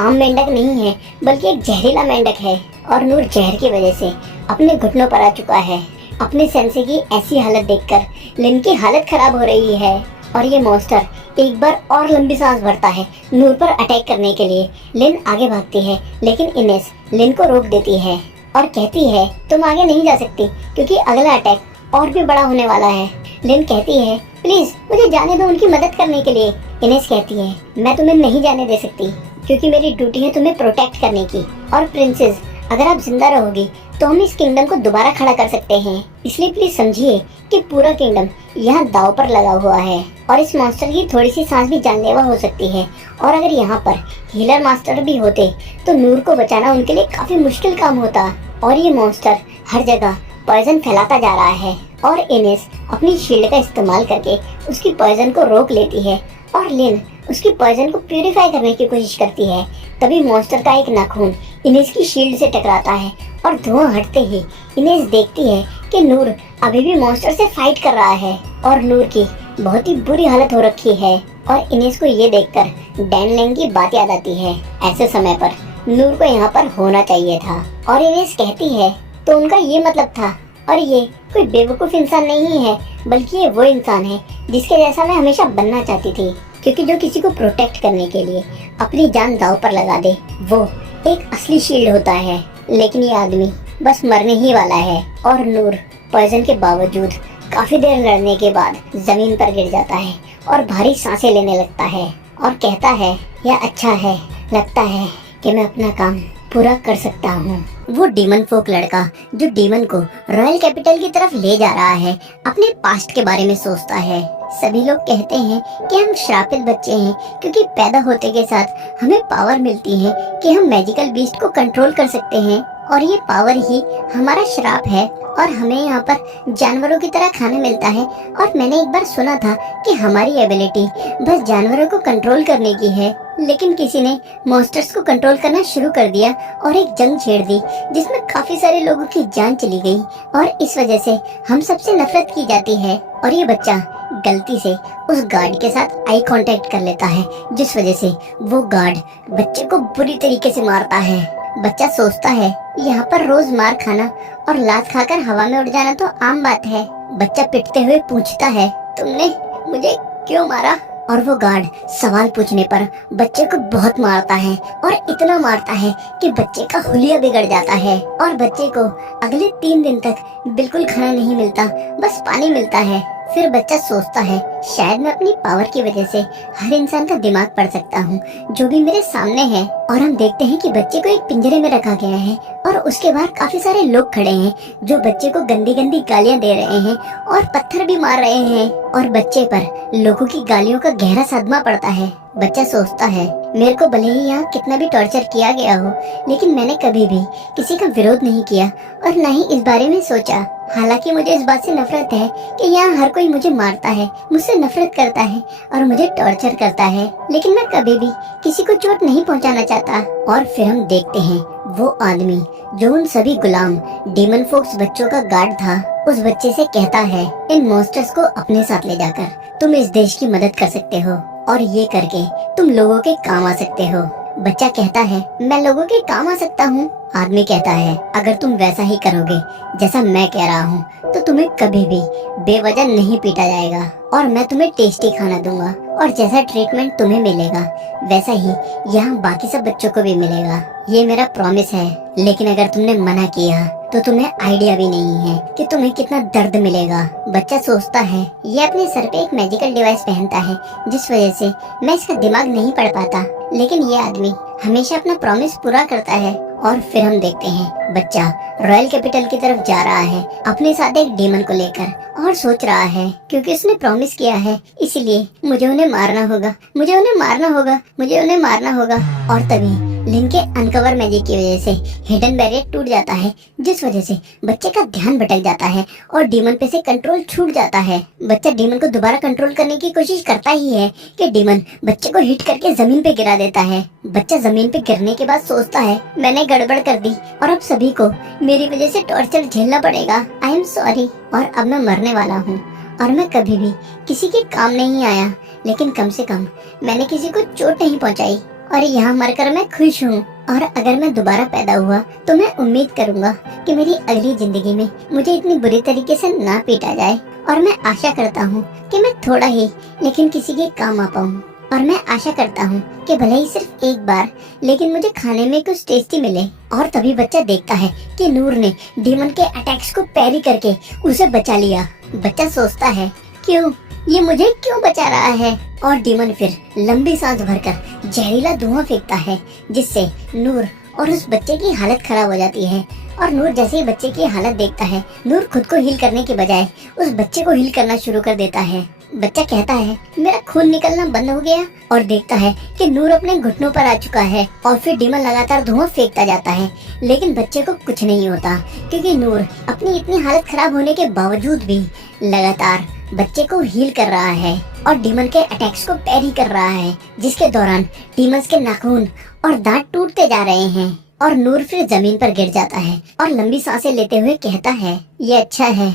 आम मेंढक नहीं है बल्कि एक जहरीला मेंढक है और नूर जहर की वजह से अपने घुटनों पर आ चुका है। अपने सेंसे की ऐसी हालत देखकर लिन की हालत खराब हो रही है और ये मॉन्स्टर एक बार और लंबी सांस भरता है नूर पर अटैक करने के लिए। लिन आगे भागती है लेकिन इनेस लिन को रोक देती है और कहती है तुम आगे नहीं जा सकती क्योंकि अगला अटैक और भी बड़ा होने वाला है। लिन कहती है प्लीज मुझे जाने दो उनकी मदद करने के लिए। इनेस कहती है मैं तुम्हें नहीं जाने दे सकती क्योंकि मेरी ड्यूटी है तुम्हें प्रोटेक्ट करने की। और प्रिंसेस अगर आप जिंदा रहोगी तो हम इस किंगडम को दोबारा खड़ा कर सकते हैं, इसलिए प्लीज समझिए कि पूरा किंगडम यहाँ दाव पर लगा हुआ है और इस मॉन्स्टर की थोड़ी सी सांस भी जानलेवा हो सकती है। और अगर यहाँ पर हीलर मास्टर भी होते तो नूर को बचाना उनके लिए काफी मुश्किल काम होता। और ये मॉन्स्टर हर जगह पॉइजन फैलाता जा रहा है और इनेस अपनी शील्ड का इस्तेमाल करके उसकी पॉइजन को रोक लेती है और लिन उसकी पॉइजन को प्यूरिफाई करने की कोशिश करती है। तभी मॉन्स्टर का एक नाखून इनेस की शील्ड से टकराता है और धुआं हटते ही इनेस देखती है कि नूर अभी भी मॉन्स्टर से फाइट कर रहा है और नूर की बहुत ही बुरी हालत हो रखी है। और इनेस को ये देखकर डैन लैंग की बात याद आती है। ऐसे समय पर नूर को यहाँ पर होना चाहिए था। और इनेस कहती है तो उनका ये मतलब था और ये कोई बेवकूफ इंसान नहीं है बल्कि ये वो इंसान है जिसके जैसा मैं हमेशा बनना चाहती थी, क्योंकि जो किसी को प्रोटेक्ट करने के लिए अपनी जान दांव पर लगा दे वो एक असली शील्ड होता है। लेकिन ये आदमी बस मरने ही वाला है। और नूर पॉइजन के बावजूद काफी देर लड़ने के बाद जमीन पर गिर जाता है और भारी सांसें लेने लगता है और कहता है यह अच्छा है, लगता है कि मैं अपना काम पूरा कर सकता हूँ। वो डीमन फोक लड़का जो डीमन को रॉयल कैपिटल की तरफ ले जा रहा है अपने पास्ट के बारे में सोचता है। सभी लोग कहते हैं कि हम श्रापित बच्चे हैं क्योंकि पैदा होते के साथ हमें पावर मिलती है कि हम मैजिकल बीस्ट को कंट्रोल कर सकते हैं और ये पावर ही हमारा श्राप है और हमें यहाँ पर जानवरों की तरह खाना मिलता है। और मैंने एक बार सुना था कि हमारी एबिलिटी बस जानवरों को कंट्रोल करने की है, लेकिन किसी ने मॉन्स्टर्स को कंट्रोल करना शुरू कर दिया और एक जंग छेड़ दी जिसमें काफी सारे लोगों की जान चली गई और इस वजह से हम सबसे नफरत की जाती है। और ये बच्चा गलती से उस गार्ड के साथ आई कांटेक्ट कर लेता है जिस वजह से वो गार्ड बच्चे को बुरी तरीके से मारता है। बच्चा सोचता है यहाँ पर रोज मार खाना और लात खाकर हवा में उड़ जाना तो आम बात है। बच्चा पिटते हुए पूछता है तुमने मुझे क्यों मारा? और वो गार्ड सवाल पूछने पर बच्चे को बहुत मारता है और इतना मारता है कि बच्चे का हुलिया बिगड़ जाता है और बच्चे को अगले 3 दिन तक बिल्कुल खाना नहीं मिलता, बस पानी मिलता है। फिर बच्चा सोचता है शायद मैं अपनी पावर की वजह से हर इंसान का दिमाग पढ़ सकता हूँ जो भी मेरे सामने है। और हम देखते हैं कि बच्चे को एक पिंजरे में रखा गया है और उसके बाहर काफी सारे लोग खड़े हैं जो बच्चे को गंदी गंदी गालियाँ दे रहे हैं और पत्थर भी मार रहे हैं और बच्चे पर लोगों की गालियों का गहरा सदमा पड़ता है। बच्चा सोचता है मेरे को भले ही यहाँ कितना भी टॉर्चर किया गया हो लेकिन मैंने कभी भी किसी का विरोध नहीं किया और न ही इस बारे में सोचा। हालांकि मुझे इस बात से नफरत है कि यहाँ हर कोई मुझे मारता है, मुझसे नफरत करता है और मुझे टॉर्चर करता है, लेकिन मैं कभी भी किसी को चोट नहीं पहुँचाना चाहता। और फिर हम देखते हैं वो आदमी जो उन सभी गुलाम डीमन फोक्स बच्चों का गार्ड था उस बच्चे से कहता है इन मॉन्स्टर्स को अपने साथ ले जाकर तुम इस देश की मदद कर सकते हो और ये करके तुम लोगों के काम आ सकते हो। बच्चा कहता है मैं लोगों के काम आ सकता हूँ। आदमी कहता है अगर तुम वैसा ही करोगे जैसा मैं कह रहा हूँ तो तुम्हें कभी भी बेवजह नहीं पीटा जाएगा और मैं तुम्हें टेस्टी खाना दूंगा और जैसा ट्रीटमेंट तुम्हें मिलेगा वैसा ही यहाँ बाकी सब बच्चों को भी मिलेगा। ये मेरा प्रॉमिस है। लेकिन अगर तुमने मना किया तो तुम्हें आइडिया भी नहीं है कि तुम्हें कितना दर्द मिलेगा। बच्चा सोचता है ये अपने सर पे एक मैजिकल डिवाइस पहनता है जिस वजह से मैं इसका दिमाग नहीं पढ़ पाता, लेकिन ये आदमी हमेशा अपना प्रॉमिस पूरा करता है। और फिर हम देखते हैं बच्चा रॉयल कैपिटल की तरफ जा रहा है अपने साथ एक डीमन को लेकर और सोच रहा है क्योंकि उसने प्रॉमिस किया है इसलिए मुझे उन्हें मारना होगा, मुझे उन्हें मारना होगा, मुझे उन्हें मारना होगा। और तभी लिन के अनकवर मैजिक की वजह से हिडन बैरियर टूट जाता है जिस वजह से बच्चे का ध्यान भटक जाता है और डीमन पे से कंट्रोल छूट जाता है। बच्चा डीमन को दोबारा कंट्रोल करने की कोशिश करता ही है कि डीमन बच्चे को हिट करके जमीन पे गिरा देता है। बच्चा जमीन पे गिरने के बाद सोचता है मैंने गड़बड़ कर दी और अब सभी को मेरी वजह से टॉर्चर झेलना पड़ेगा। I am sorry. और अब मैं मरने वाला हूँ और मैं कभी भी किसी के काम नहीं आया, लेकिन कम से कम मैंने किसी को चोट नहीं पहुँचाई और यहाँ मरकर मैं खुश हूँ। और अगर मैं दोबारा पैदा हुआ तो मैं उम्मीद करूँगा कि मेरी अगली जिंदगी में मुझे इतनी बुरी तरीके से ना पीटा जाए। और मैं आशा करता हूँ कि मैं थोड़ा ही लेकिन किसी के काम आ पाऊँ। और मैं आशा करता हूँ कि भले ही सिर्फ एक बार लेकिन मुझे खाने में कुछ टेस्टी मिले। और तभी बच्चा देखता है कि नूर ने डीमन के अटैक्स को पैरी करके उसे बचा लिया। बच्चा सोचता है, क्यों, ये मुझे क्यों बचा रहा है। और डीमन फिर लंबी सांस भरकर जहरीला धुआं फेंकता है, जिससे नूर और उस बच्चे की हालत खराब हो जाती है। और नूर जैसे ही बच्चे की हालत देखता है, नूर खुद को हील करने के बजाय उस बच्चे को हील करना शुरू कर देता है। बच्चा कहता है, मेरा खून निकलना बंद हो गया। और देखता है कि नूर अपने घुटनों पर आ चुका है। और फिर डीमन लगातार धुआं फेंकता जाता है, लेकिन बच्चे को कुछ नहीं होता, क्योंकि नूर अपनी इतनी हालत खराब होने के बावजूद भी लगातार बच्चे को हील कर रहा है और डीमन के अटैक्स को पैरी कर रहा है, जिसके दौरान डीमंस के नाखून और दांत टूटते जा रहे हैं। और नूर फिर जमीन पर गिर जाता है और लंबी सांसें लेते हुए कहता है, ये अच्छा है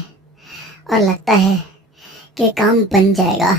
और लगता है कि काम बन जाएगा।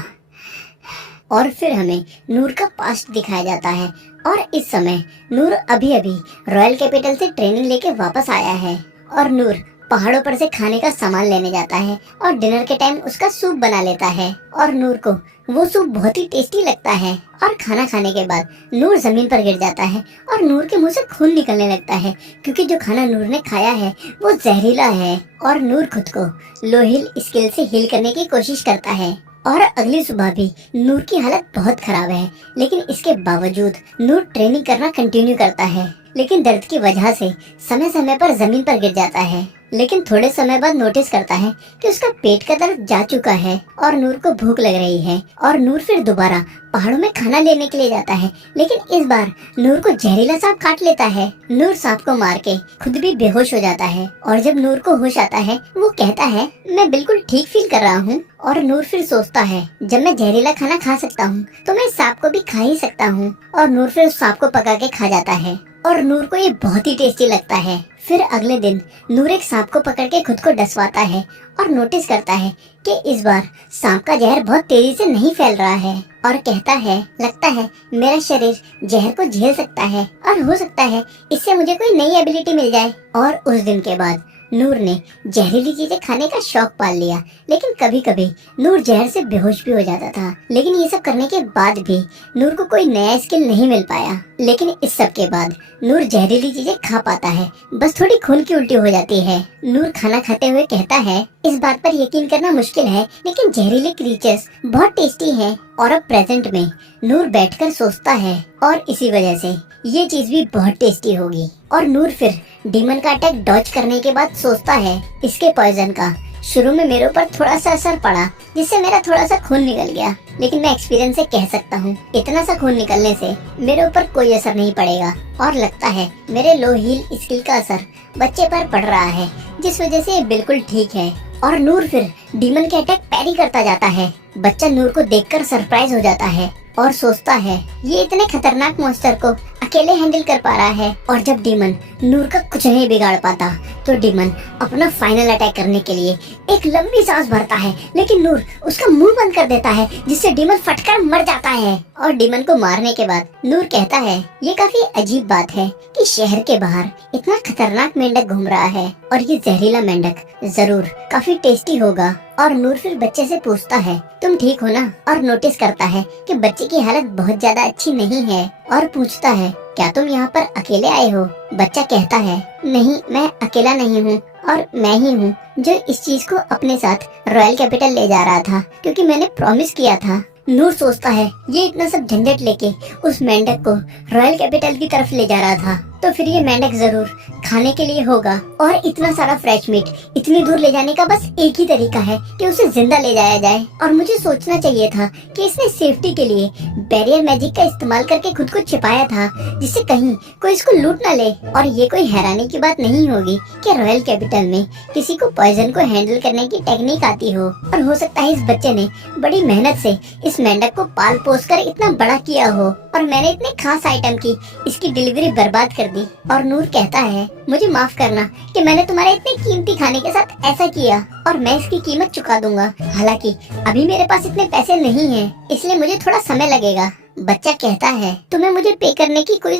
और फिर हमें नूर का पास्ट दिखाया जाता है। और इस समय नूर अभी अभी रॉयल कैपिटल से ट्रेनिंग लेके वापस आया है। और नूर पहाड़ों पर से खाने का सामान लेने जाता है और डिनर के टाइम उसका सूप बना लेता है। और नूर को वो सूप बहुत ही टेस्टी लगता है। और खाना खाने के बाद नूर जमीन पर गिर जाता है और नूर के मुंह से खून निकलने लगता है, क्योंकि जो खाना नूर ने खाया है वो जहरीला है। और नूर खुद को लो हील स्किल से हील करने की कोशिश करता है। और अगली सुबह भी नूर की हालत बहुत खराब है, लेकिन इसके बावजूद नूर ट्रेनिंग करना कंटिन्यू करता है। लेकिन दर्द की वजह से समय समय पर जमीन पर गिर जाता है। लेकिन थोड़े समय बाद नोटिस करता है कि उसका पेट का दर्द जा चुका है और नूर को भूख लग रही है। और नूर फिर दोबारा पहाड़ों में खाना लेने के लिए जाता है, लेकिन इस बार नूर को जहरीला सांप काट लेता है। नूर सांप को मार के खुद भी बेहोश हो जाता है। और जब नूर को होश आता है, वो कहता है, मैं बिल्कुल ठीक फील कर रहा हूँ। और नूर फिर सोचता है, जब मैं जहरीला खाना खा सकता हूँ तो मैं सांप को भी खा ही सकता हूँ। और नूर फिर उस सांप को पका के खा जाता है और नूर को ये बहुत ही टेस्टी लगता है। फिर अगले दिन नूर एक सांप को पकड़ के खुद को डसवाता है और नोटिस करता है कि इस बार सांप का जहर बहुत तेजी से नहीं फैल रहा है। और कहता है, लगता है मेरा शरीर जहर को झेल सकता है और हो सकता है इससे मुझे कोई नई एबिलिटी मिल जाए। और उस दिन के बाद नूर ने जहरीली चीजें खाने का शौक पाल लिया, लेकिन कभी कभी नूर जहर से बेहोश भी हो जाता था। लेकिन ये सब करने के बाद भी नूर को कोई नया स्किल नहीं मिल पाया। लेकिन इस सब के बाद नूर जहरीली चीजें खा पाता है, बस थोड़ी खून की उल्टी हो जाती है। नूर खाना खाते हुए कहता है, इस बात पर यकीन करना मुश्किल है, लेकिन जहरीले क्रीचर्स बहुत टेस्टी हैं। और अब प्रेजेंट में नूर बैठकर सोचता है और इसी वजह से ये चीज भी बहुत टेस्टी होगी। और नूर फिर डीमन का अटैक डॉज करने के बाद सोचता है, इसके पॉइजन का शुरू में मेरे ऊपर थोड़ा सा असर पड़ा, जिससे मेरा थोड़ा सा खून निकल गया। लेकिन मैं एक्सपीरियंस से कह सकता हूँ, इतना सा खून निकलने से मेरे ऊपर कोई असर नहीं पड़ेगा। और लगता है मेरे लो हील स्किल का असर बच्चे पर पड़ रहा है, जिस वजह से ये बिल्कुल ठीक है। और नूर फिर डीमन के अटैक पैरी करता जाता है। बच्चा नूर को देखकर सरप्राइज हो जाता है और सोचता है, ये इतने खतरनाक मॉन्स्टर को अकेले हैंडल कर पा रहा है। और जब डीमन नूर का कुछ नहीं बिगाड़ पाता, तो डीमन अपना फाइनल अटैक करने के लिए एक लंबी सांस भरता है, लेकिन नूर उसका मुंह बंद कर देता है, जिससे डीमन फटकर मर जाता है। और डीमन को मारने के बाद नूर कहता है, ये काफी अजीब बात है कि शहर के बाहर इतना खतरनाक मेंढक घूम रहा है और ये जहरीला मेंढक जरूर काफी टेस्टी होगा। और नूर फिर बच्चे से पूछता है, तुम ठीक हो ना? और नोटिस करता है कि बच्चे की हालत बहुत ज्यादा अच्छी नहीं है और पूछता है, क्या तुम यहाँ पर अकेले आए हो? बच्चा कहता है, नहीं, मैं अकेला नहीं हूँ और मैं ही हूँ जो इस चीज को अपने साथ रॉयल कैपिटल ले जा रहा था, क्योंकि मैंने प्रॉमिस किया था। नूर सोचता है, ये इतना सब झंझट लेके उस मेंढक को रॉयल कैपिटल की तरफ ले जा रहा था, तो फिर ये मेंढक जरूर खाने के लिए होगा। और इतना सारा फ्रेश मीट इतनी दूर ले जाने का बस एक ही तरीका है कि उसे जिंदा ले जाया जाए। और मुझे सोचना चाहिए था कि इसने सेफ्टी के लिए बैरियर मैजिक का इस्तेमाल करके खुद को छिपाया था, जिससे कहीं कोई इसको लूट ना ले। और ये कोई हैरानी की बात नहीं होगी कि रॉयल कैपिटल में किसी को पॉइजन को हैंडल करने की टेक्निक आती हो। और हो सकता है इस बच्चे ने बड़ी मेहनत से इस मेंढक को पाल पोस कर इतना बड़ा किया हो और मैंने इतने खास आइटम की इसकी डिलीवरी बर्बाद कर दी। और नूर कहता है, मुझे माफ करना कि मैंने तुम्हारे इतने कीमती खाने के साथ ऐसा किया और मैं इसकी कीमत चुका दूंगा। हालांकि अभी मेरे पास इतने पैसे नहीं हैं, इसलिए मुझे थोड़ा समय लगेगा। बच्चा कहता है, तुम्हें मुझे पे करने की कोई